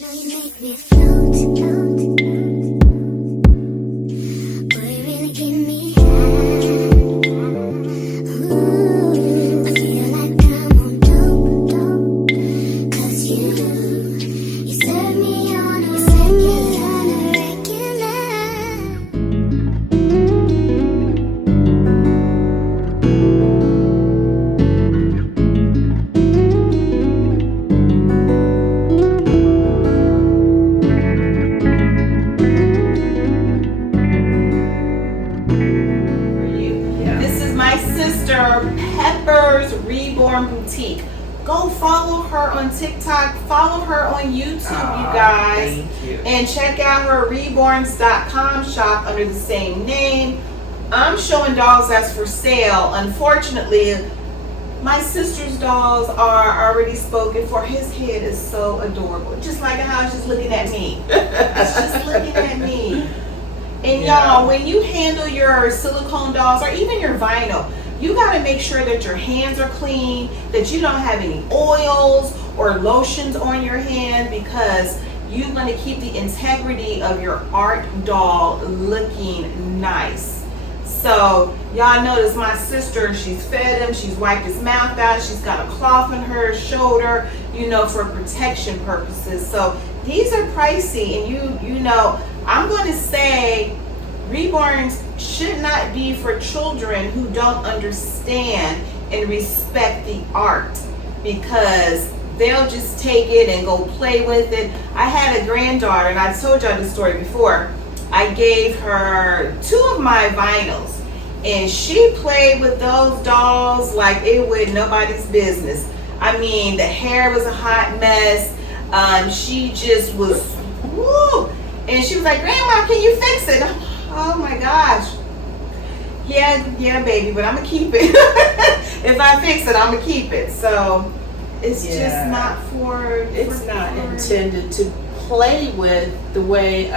know you make me float, float, boy, you really give me high. Ooh, I feel like I'm on dope, dope, 'cause you serve me on a regular. This is my sister Pepper's Reborn Boutique. Go follow her on TikTok, follow her on YouTube, you guys. Thank you. And check out her reborns.com shop under the same name. I'm showing dolls that's for sale. Unfortunately, my sister's dolls are already spoken for. His head is so adorable. Just like how it's just looking at me. It's just looking at me. And y'all, when you handle your silicone dolls or even your vinyl, you got to make sure that your hands are clean, that you don't have any oils or lotions on your hand, because you're going to keep the integrity of your art doll looking nice. So y'all notice my sister, she's fed him, she's wiped his mouth out, she's got a cloth on her shoulder, you know, for protection purposes. So these are pricey, and you know, I'm going to say Reborns should not be for children who don't understand and respect the art, because they'll just take it and go play with it. I had a granddaughter, and I told y'all this story before. I gave her 2 of my vinyls, and she played with those dolls like it was nobody's business. I mean, the hair was a hot mess. She just was, woo. And she was like, "Grandma, can you fix it?" Oh my gosh. Yeah, baby, but I'm gonna keep it. If I fix it, I'm gonna keep it. So it's just not for. It's not intended to play with the way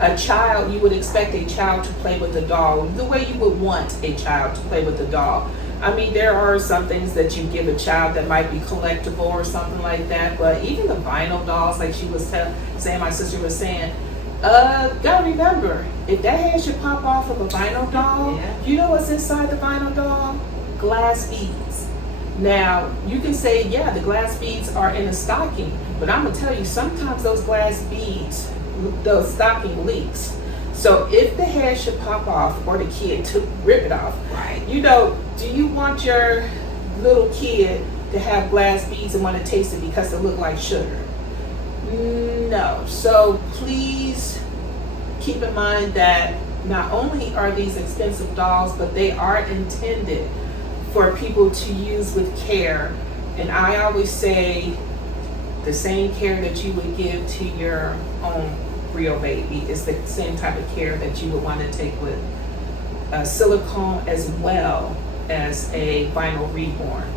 a child, you would expect a child to play with a doll, the way you would want a child to play with a doll. I mean, there are some things that you give a child that might be collectible or something like that, but even the vinyl dolls, like she was saying, my sister was saying, gotta remember, if that head should pop off of a vinyl doll, you know what's inside the vinyl doll? Glass beads. Now, you can say, yeah, the glass beads are in a stocking, but I'm gonna tell you, sometimes those glass beads, those stocking leaks. So if the head should pop off, or the kid to rip it off, Right. you know, do you want your little kid to have glass beads and want to taste it because they look like sugar? No. So please keep in mind that not only are these expensive dolls, but they are intended for people to use with care. And I always say the same care that you would give to your own real baby is the same type of care that you would want to take with silicone as well as a vinyl reborn.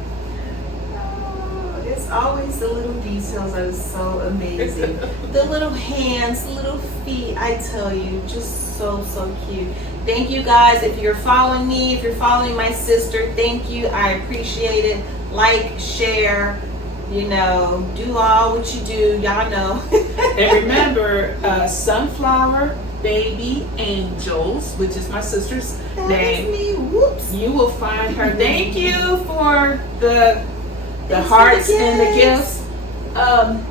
Oh, it's always the little details that is so amazing. The little hands, the little feet, I tell you, just so cute. Thank you guys. If you're following me, if you're following my sister, thank you. I appreciate it. Like, share, you know, do all what you do. Y'all know. And remember, SunflowerBabyAngels, which is my sister's name. Me. Whoops. You will find her. Thank you for the Thanks hearts for the and the gifts.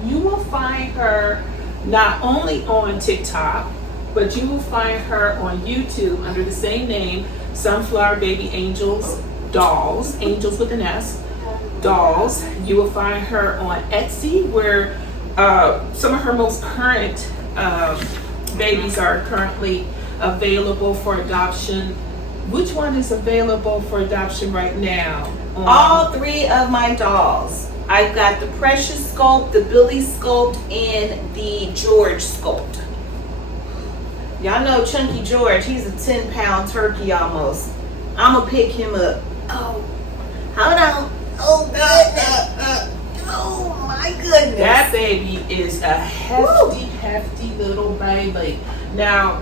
You will find her not only on TikTok, but you will find her on YouTube under the same name, SunflowerBabyAngels Dolls, angels with an S, dolls. You will find her on Etsy, where some of her most current babies are currently available for adoption. Which one is available for adoption right now? All 3 of my dolls. I've got the Precious sculpt, the Billy sculpt, and the George sculpt. Y'all know Chunky George, he's a 10-pound turkey almost. I'm gonna pick him up. Oh, hold on. Oh, goodness. Oh, my goodness. That baby is a hefty little baby. Now,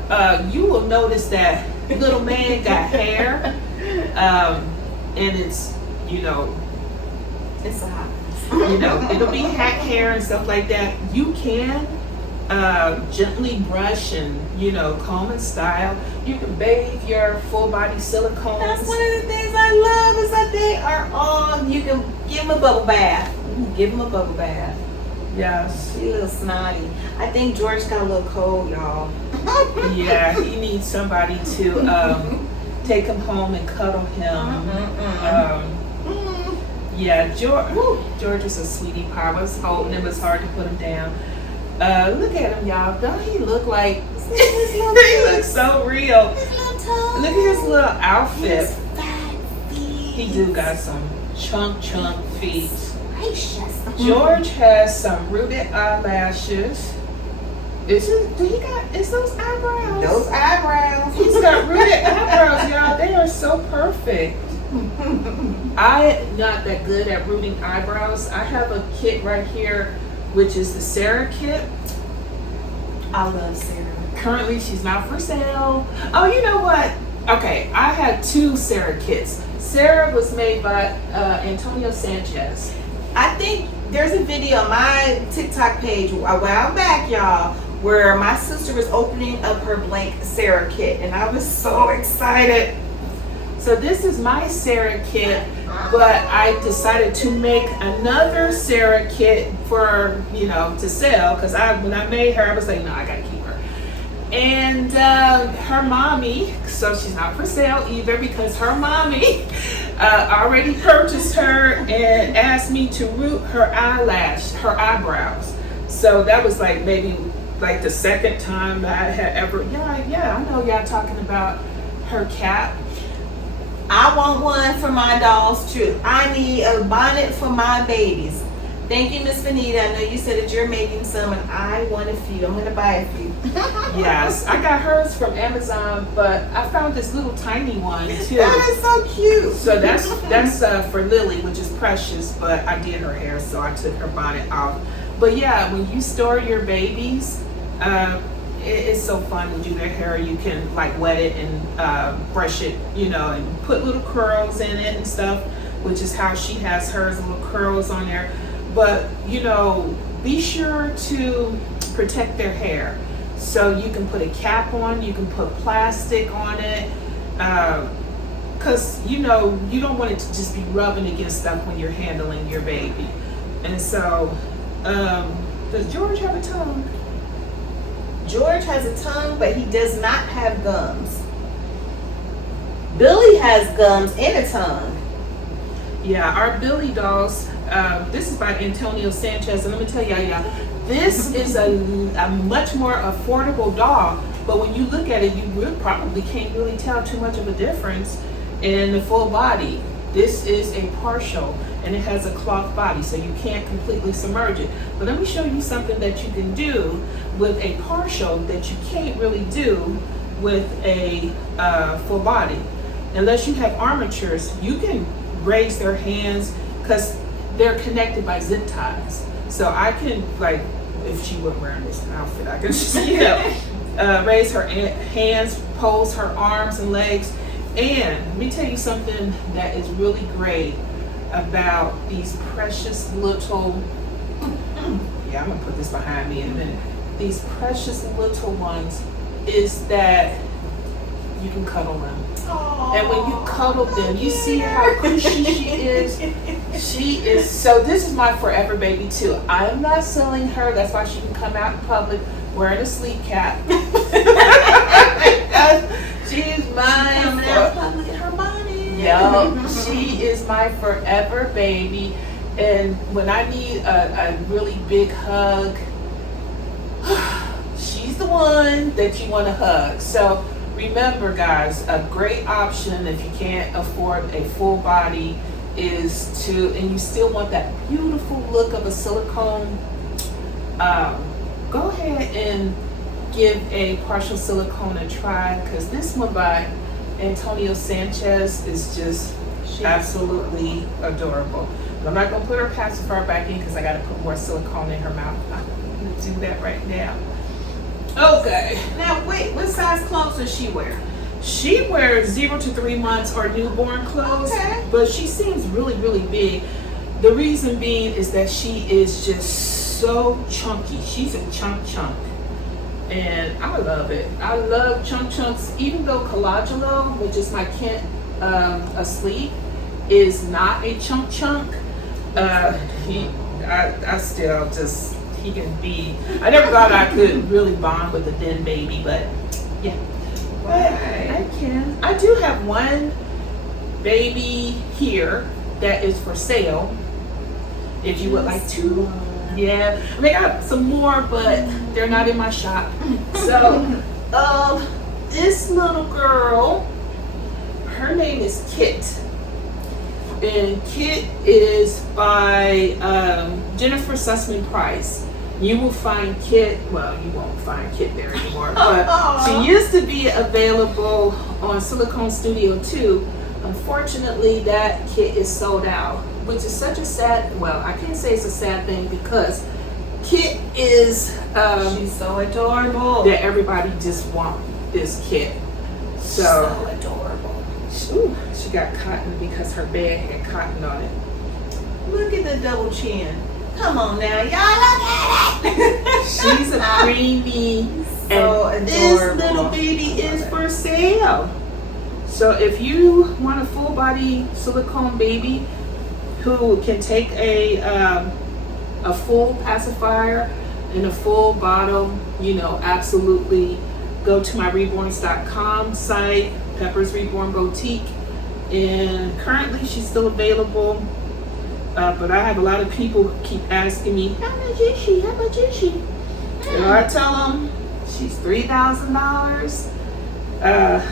you will notice that little man got hair, and it's, you know, It's a hot mess. You know, it'll be hair and stuff like that. You can gently brush and, you know, comb and style. You can bathe your full body silicones. That's one of the things I love is that they are all, you can give them a bubble bath. Give them a bubble bath. Yes. She's a little snotty. I think George got a little cold, y'all. Yeah, he needs somebody to take him home and cuddle him. Yeah, George is a sweetie pie. I was holding him. It's hard to put him down. Look at him, y'all. Don't he look like he looks so real? Look at his little outfit. He do got some chunk feet. George has some rooted eyelashes. Is those eyebrows? Those eyebrows. He's got rooted eyebrows, y'all. They are so perfect. I'm not that good at rooting eyebrows. I have a kit right here, which is the Sarah kit. I love Sarah. Currently, she's not for sale. Oh, you know what? Okay, I had 2 Sarah kits. Sarah was made by Antonio Sanchez. I think there's a video on my TikTok page a while back, y'all, where my sister was opening up her blank Sarah kit, and I was so excited. So this is my Sarah kit, but I decided to make another Sarah kit for, you know, to sell, because when I made her, I was like, no, I gotta keep her. And her mommy, so she's not for sale either, because her mommy already purchased her and asked me to root her eyebrows. So that was like maybe like the second time I had ever, yeah, I know y'all talking about her cap. I want one for my dolls too. I need a bonnet for my babies. Thank you, Miss Vanita. I know you said that you're making some, and I want a few. I'm gonna buy a few. Yes, I got hers from Amazon, but I found this little tiny one too. That is so cute. So that's for Lily, which is precious, but I did her hair, so I took her bonnet off. But yeah, when you store your babies, it's so fun to do their hair. You can like wet it and brush it, you know, and put little curls in it and stuff, which is how she has hers, little curls on there. But, you know, be sure to protect their hair. So you can put a cap on, you can put plastic on it, because, you know, you don't want it to just be rubbing against stuff when you're handling your baby. And so, does George have a tongue? George has a tongue, but he does not have gums. Billy has gums and a tongue. Yeah, our Billy dolls, this is by Antonio Sanchez, and let me tell y'all, this is a much more affordable doll, but when you look at it, you probably can't really tell too much of a difference in the full body. This is a partial, and it has a cloth body, so you can't completely submerge it. But let me show you something that you can do with a partial that you can't really do with a full body. Unless you have armatures, you can raise their hands because they're connected by zip ties. So I can, like, if she wasn't wearing this outfit, I can just, you know, raise her hands, pose her arms and legs. And let me tell you something that is really great about these precious little, yeah, I'm gonna put this behind me in a minute. These precious little ones is that you can cuddle them. Aww. And when you cuddle them, you see how cushy she is. She is, so this is my forever baby too. I'm not selling her, that's why she can come out in public wearing a sleep cap. She's mine. Coming out in public in her bonnet. Yo, she is my forever baby. And when I need a really big hug, she's the one that you want to hug. So remember, guys, a great option if you can't afford a full body is to, and you still want that beautiful look of a silicone, go ahead and give a partial silicone a try, because this one by Antonio Sanchez is just absolutely adorable. But I'm not going to put her pacifier back in because I got to put more silicone in her mouth. I'm going to do that right now. Okay. Now wait, what size clothes does she wear? She wears 0 to 3 months or newborn clothes, Okay. but she seems really, really big. The reason being is that she is just so chunky. She's a chunk. And I love it. I love chunks, even though Colagelo, which is my kid asleep, is not a chunk. I still just, he can be, I never thought I could really bond with a den baby, but yeah. I can. I do have one baby here that is for sale. If you would like to. Yeah. I mean, I got some more, but they're not in my shop. So, this little girl, her name is Kit. And Kit is by Jennifer Sussman Price. You will find Kit, well, you won't find Kit there anymore, but she used to be available on Silicone Studio 2. Unfortunately, that Kit is sold out, which is such a sad, well, I can't say it's a sad thing because Kit is, she's so adorable. that everybody just want this Kit. So adorable. Ooh, she got cotton because her bed had cotton on it. Look at the double chin. Come on now, y'all, look at it. She's a preemie, So and adorable. this little baby is for sale. So if you want a full body silicone baby who can take a full pacifier and a full bottle, you know, absolutely go to my reborns.com site, Pepper's Reborn Boutique, and currently she's still available. But I have a lot of people who keep asking me, how much is she? How much is she? And I tell them she's $3,000.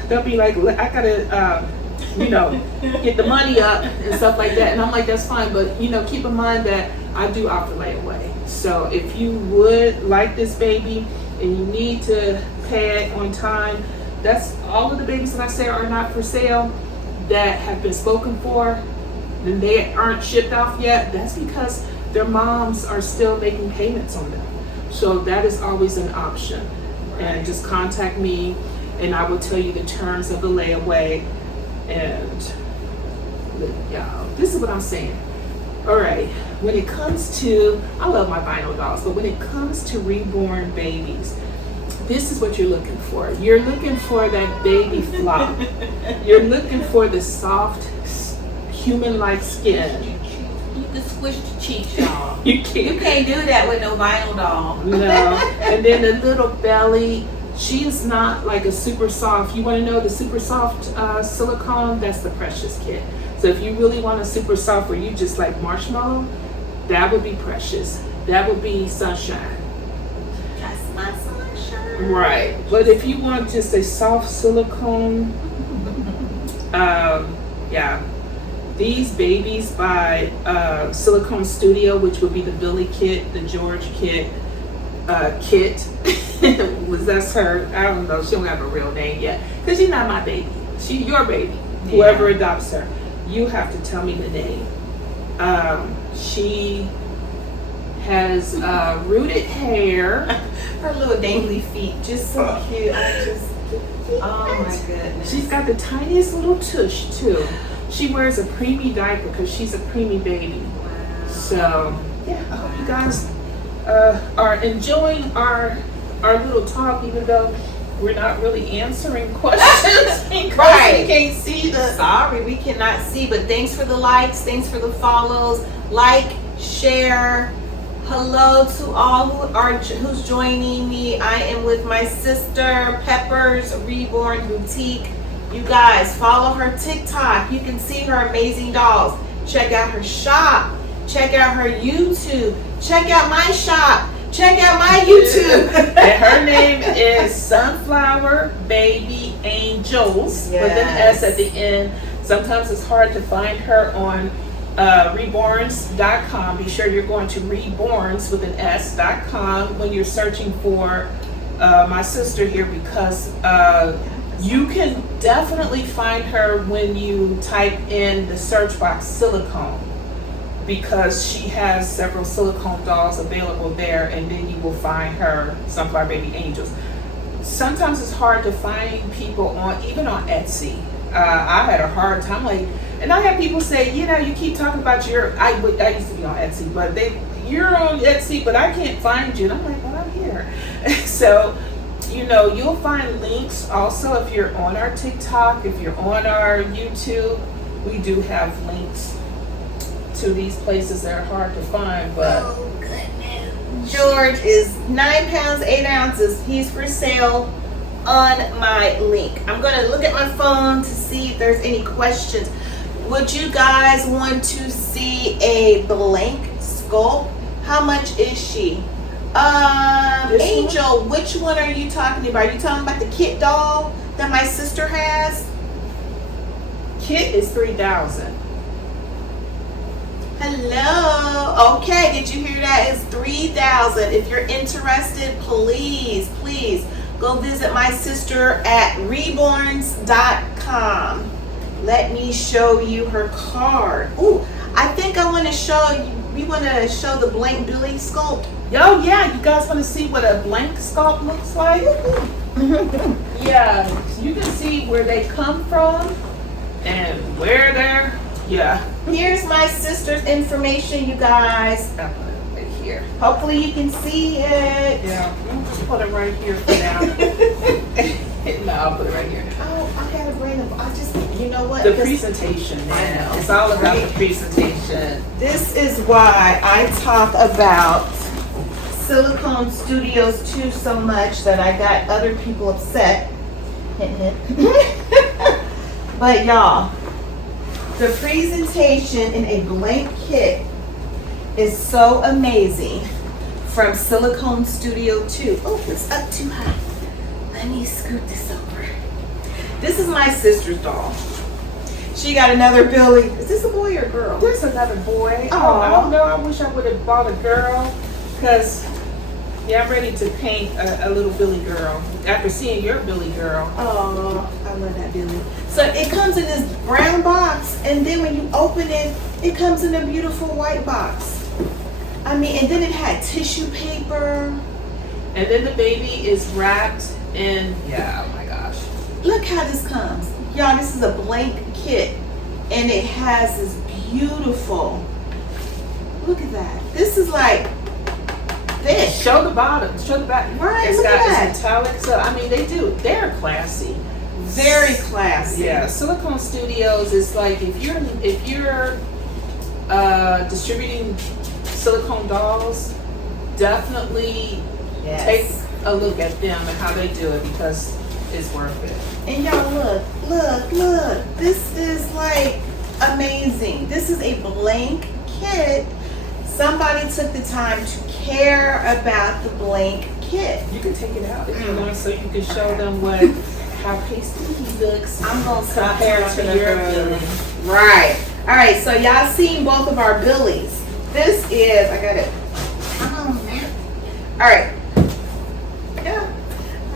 They'll be like, I gotta, you know, get the money up and stuff like that. And I'm like, that's fine, but you know, keep in mind that I do offer layaway. So if you would like this baby and you need to pay it on time, that's all of the babies that I say are not for sale that have been spoken for. Then they aren't shipped off yet. That's because their moms are still making payments on them. So that is always an option. And just contact me and I will tell you the terms of the layaway. And y'all, this is what I'm saying. All right, when it comes to, I love my vinyl dolls, but when it comes to reborn babies, this is what you're looking for. You're looking for that baby flop. You're looking for the soft, human-like skin. You can squish the cheeks, y'all. You can't do that with no vinyl doll. No. And then the little belly, she is not like a super soft. You want to know the super soft silicone? That's the Precious kit. So if you really want a super soft where you just like marshmallow, that would be Precious. That would be Sunshine. That's my sunshine. Right. But if you want just a soft silicone, yeah. These babies by Silicone Studio, which would be the Billy kit, the George kit, that's her. I don't know. She don't have a real name yet because she's not my baby. She's your baby. Yeah. Whoever adopts her, you have to tell me the name. She has rooted hair. Her little dangly feet, just so cute. Oh my goodness. She's got the tiniest little tush too. She wears a preemie diaper because she's a preemie baby. So yeah, I hope you guys are enjoying our little talk, even though we're not really answering questions because Right. we can't see the. Sorry, we cannot see, but thanks for the likes, thanks for the follows. Like, share. Hello to all who's joining me. I am with my sister Pepper's Reborn Boutique. You guys follow her TikTok. You can see her amazing dolls. Check out her shop. Check out her YouTube. Check out my shop. Check out my YouTube. And her name is SunflowerBabyAngels with an S at the end. Sometimes it's hard to find her on reborns.com. Be sure you're going to reborns with an S.com when you're searching for my sister here, because you can definitely find her when you type in the search box silicone, because she has several silicone dolls available there, and then you will find her Sunflower Baby Angels. Sometimes it's hard to find people even on Etsy. I had a hard time. Like, and I had people say, you know, you keep talking about I used to be on Etsy, but you're on Etsy, but I can't find you. And I'm like, well, I'm here. So, you know, you'll find links also if you're on our TikTok, if you're on our YouTube. We do have links to these places that are hard to find, but Oh goodness. George is 9 pounds 8 ounces. He's for sale on my link. I'm gonna look at my phone to see if there's any questions. Would you guys want to see a blank sculpt? How much is she? This Angel, which one are you talking about? Are you talking about the kit doll that my sister has? kit is $3,000. Hello. Okay, did you hear that? It's $3,000. If you're interested, please go visit my sister at reborns.com. Let me show you her card. Ooh, I think I want to show you. We want to show the blank Billy sculpt. Oh yeah, you guys want to see what a blank sculpt looks like? Yeah, you can see where they come from and where they're. Yeah. Here's my sister's information, you guys. I'll put it right here. Hopefully you can see it. Yeah, we'll just put it right here for now. No, I'll put it right here. Oh, I gotta bring them. You know what? The Because presentation, I man. know. It's all about the presentation. this is why I talk about Silicone Studios 2 so much that I got other people upset. Hint, hint. But y'all, the presentation in a blank kit is so amazing from Silicone Studio 2. Oh, it's up too high. Let me scoot this over. This is my sister's doll. She got another Billy. Is this a boy or a girl? There's another boy. Aw. Oh, I don't know. I wish I would have bought a girl, because yeah, I'm ready to paint a little Billy girl after seeing your Billy girl. Oh, I love that Billy. So it comes in this brown box, and then when you open it, it comes in a beautiful white box. I mean, and then it had tissue paper. And then the baby is wrapped in, yeah, oh my gosh. Look how this comes. Y'all, this is a blank kit, and it has this beautiful, look at that. This is like thick. Show the bottom, show the back. Right, It's look at got that. it's metallic, so I mean they're classy. Very classy. Yeah, Silicone Studios is like if you're distributing silicone dolls, definitely Yes. take a look at them and how they do it, because it's worth it. And y'all look. This is like amazing. This is a blank kit. Somebody took the time to care about the blank kit. You can take it out if you want, so you can show them how pasty he looks. I'm gonna compared to your Billy. Right. All right. So y'all seen both of our Billies. This is. I got it. Come on, man. All right. Yeah.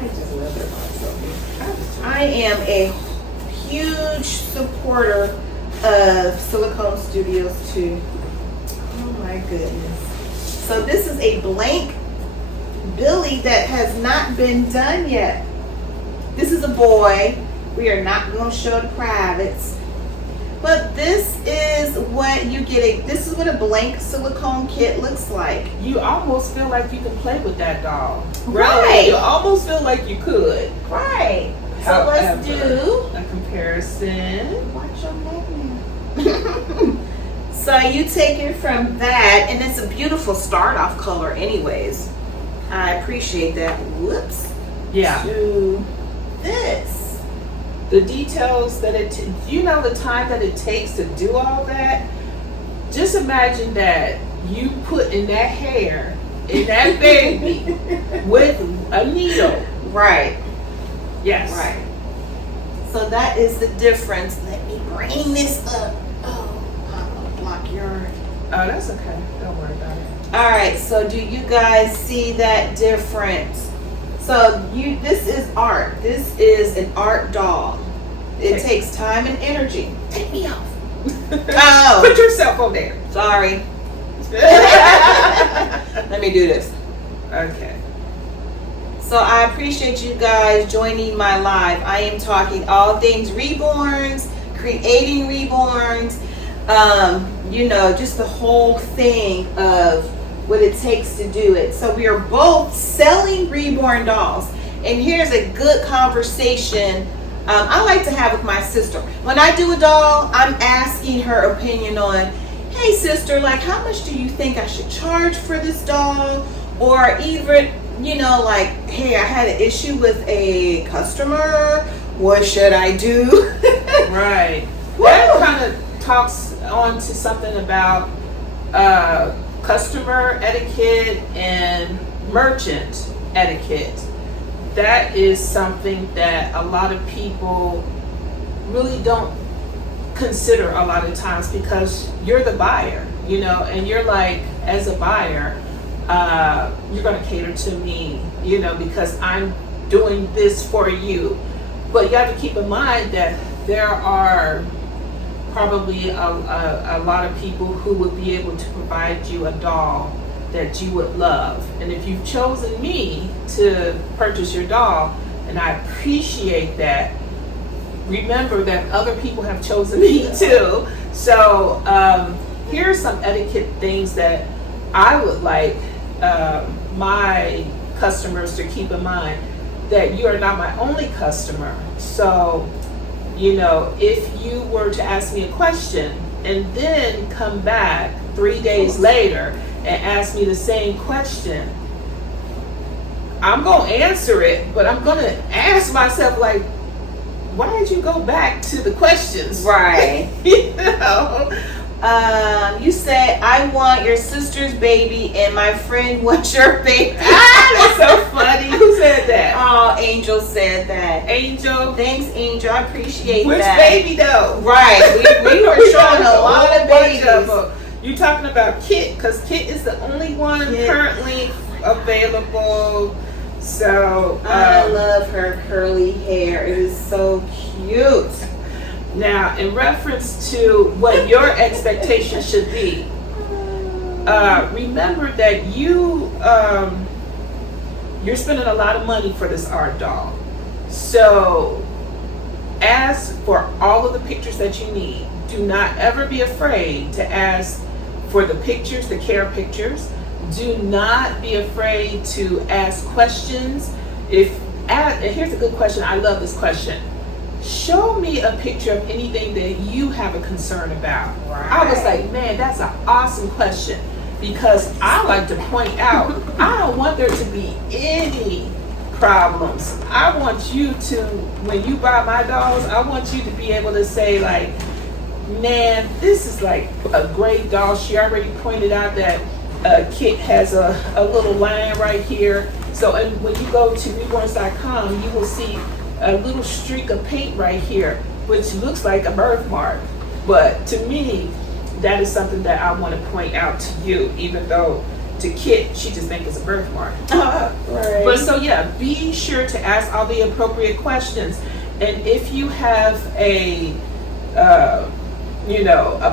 I just love it so much. I am a huge supporter of Silicone Studios 2. Oh my goodness. So this is a blank Billy that has not been done yet. This is a boy. We are not going to show the privates. But this is what you get. This is what a blank silicone kit looks like. You almost feel like you can play with that doll. Right. Really, you almost feel like you could. Right. So let's do a comparison. watch your neck now. So you take it from that, and it's a beautiful start off color anyways. I appreciate that. Whoops. Yeah. To this. The details that you know the time that it takes to do all that. Just imagine that you put in that hair in that baby with a needle. Right. Yes. Right. So that is the difference. Let me bring this up. Oh, I'm gonna block your. Oh, that's okay. Don't worry about it. All right. So do you guys see that difference? So this is art. This is an art doll. It takes time and energy. Take me off. Oh, Put yourself on there. sorry. Let me do this. Okay. So I appreciate you guys joining my live. I am talking all things reborns, creating reborns, just the whole thing of what it takes to do it. So we are both selling reborn dolls. And here's a good conversation I like to have with my sister. When I do a doll, I'm asking her opinion on, hey sister, like how much do you think I should charge for this doll? Or even, like, hey, I had an issue with a customer. What should I do? Right. That kind of talks on to something about customer etiquette and merchant etiquette. That is something that a lot of people really don't consider a lot of times, because you're the buyer, and you're like, as a buyer, you're going to cater to me, because I'm doing this for you. But you have to keep in mind that there are probably a lot of people who would be able to provide you a doll that you would love. And if you've chosen me to purchase your doll, and I appreciate that, remember that other people have chosen me too. So here are some etiquette things that I would like my customers to keep in mind, that you are not my only customer. So, if you were to ask me a question and then come back 3 days later and ask me the same question, I'm going to answer it, but I'm going to ask myself, like, why did you go back to the questions? Right. You said, I want your sister's baby and my friend wants your baby. That's so funny. Who said that? Oh, Angel said that. Angel? Thanks, Angel. I appreciate Which that. baby though? Right. We were showing a lot of babies. You talking about Kit? Because Kit is the only one currently available. So I love her curly hair. It is so cute. Now, in reference to what your expectation should be, remember that you're spending a lot of money for this art doll. So ask for all of the pictures that you need. Do not ever be afraid to ask for the pictures, the care pictures. Do not be afraid to ask questions. And here's a good question. I love this question. Show me a picture of anything that you have a concern about. Right. I was like, man, that's an awesome question, because I like to point out, I don't want there to be any problems. I want you to, when you buy my dolls, I want you to be able to say, like, man, this is like a great doll. She already pointed out that Kit has a little line right here. So, and when you go to reborns.com, you will see a little streak of paint right here, which looks like a birthmark. But to me, that is something that I want to point out to you, even though to Kit, she just thinks it's a birthmark. Right. But so yeah, be sure to ask all the appropriate questions. And if you have a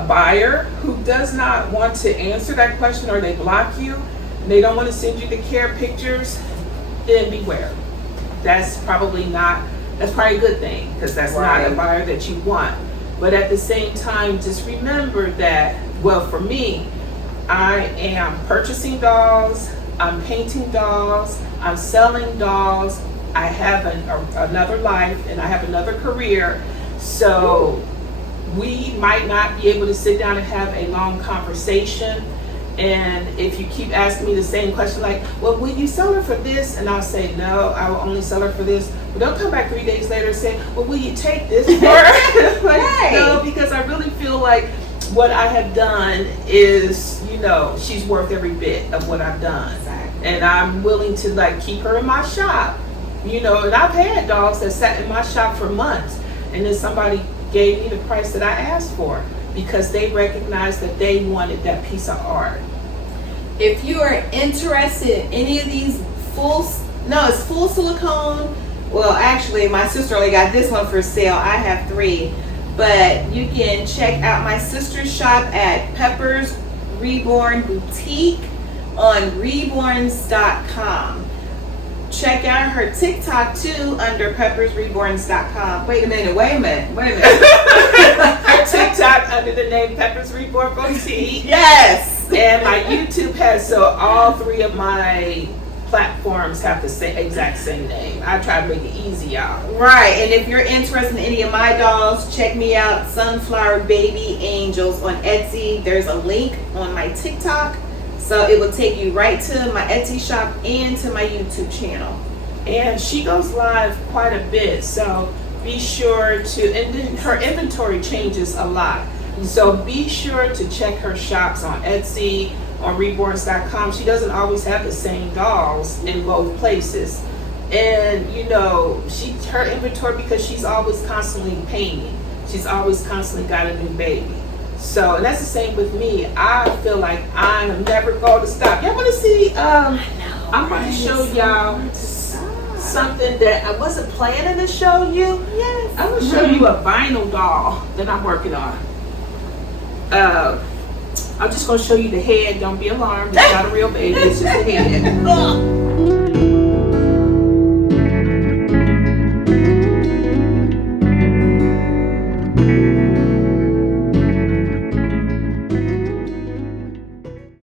buyer who does not want to answer that question, or they block you, and they don't want to send you the care pictures, then beware. That's probably a good thing, because that's not a buyer that you want. But at the same time, just remember that, well, for me, I am purchasing dolls, I'm painting dolls, I'm selling dolls, I have another life, and I have another career. So we might not be able to sit down and have a long conversation. And if you keep asking me the same question, like, well, will you sell her for this? And I'll say, no, I will only sell her for this. But don't come back 3 days later and say, well, will you take this for her? Like, Right. No, because I really feel like what I have done is, she's worth every bit of what I've done. Exactly. And I'm willing to, like, keep her in my shop. And I've had dogs that sat in my shop for months, and then somebody gave me the price that I asked for, because they recognized that they wanted that piece of art. If you are interested in any of these it's full silicone. Well, actually, my sister only got this one for sale. I have 3. But you can check out my sister's shop at Pepper's Reborn Boutique on reborns.com. check out her TikTok too under peppersreborns.com. Wait a minute. Her TikTok under the name Peppers Reborn Boutique. Yes. And my YouTube has, so all three of my platforms have the same exact same name. I try to make it easy, y'all. Right, and if you're interested in any of my dolls, check me out, SunflowerBabyAngels on Etsy. There's a link on my TikTok, so it will take you right to my Etsy shop and to my YouTube channel. And she goes live quite a bit, so be sure to, and then her inventory changes a lot. So be sure to check her shops on Etsy, on reborns.com. She doesn't always have the same dolls in both places. And you know, her inventory, because she's always constantly painting. She's always constantly got a new baby. So, and that's the same with me. I feel like I'm never going to stop. Y'all want to see, I'm going to show y'all something that I wasn't planning to show you. Yes. I'm going to show you a vinyl doll that I'm working on. I'm just going to show you the head. Don't be alarmed. It's not a real baby. It's just the head.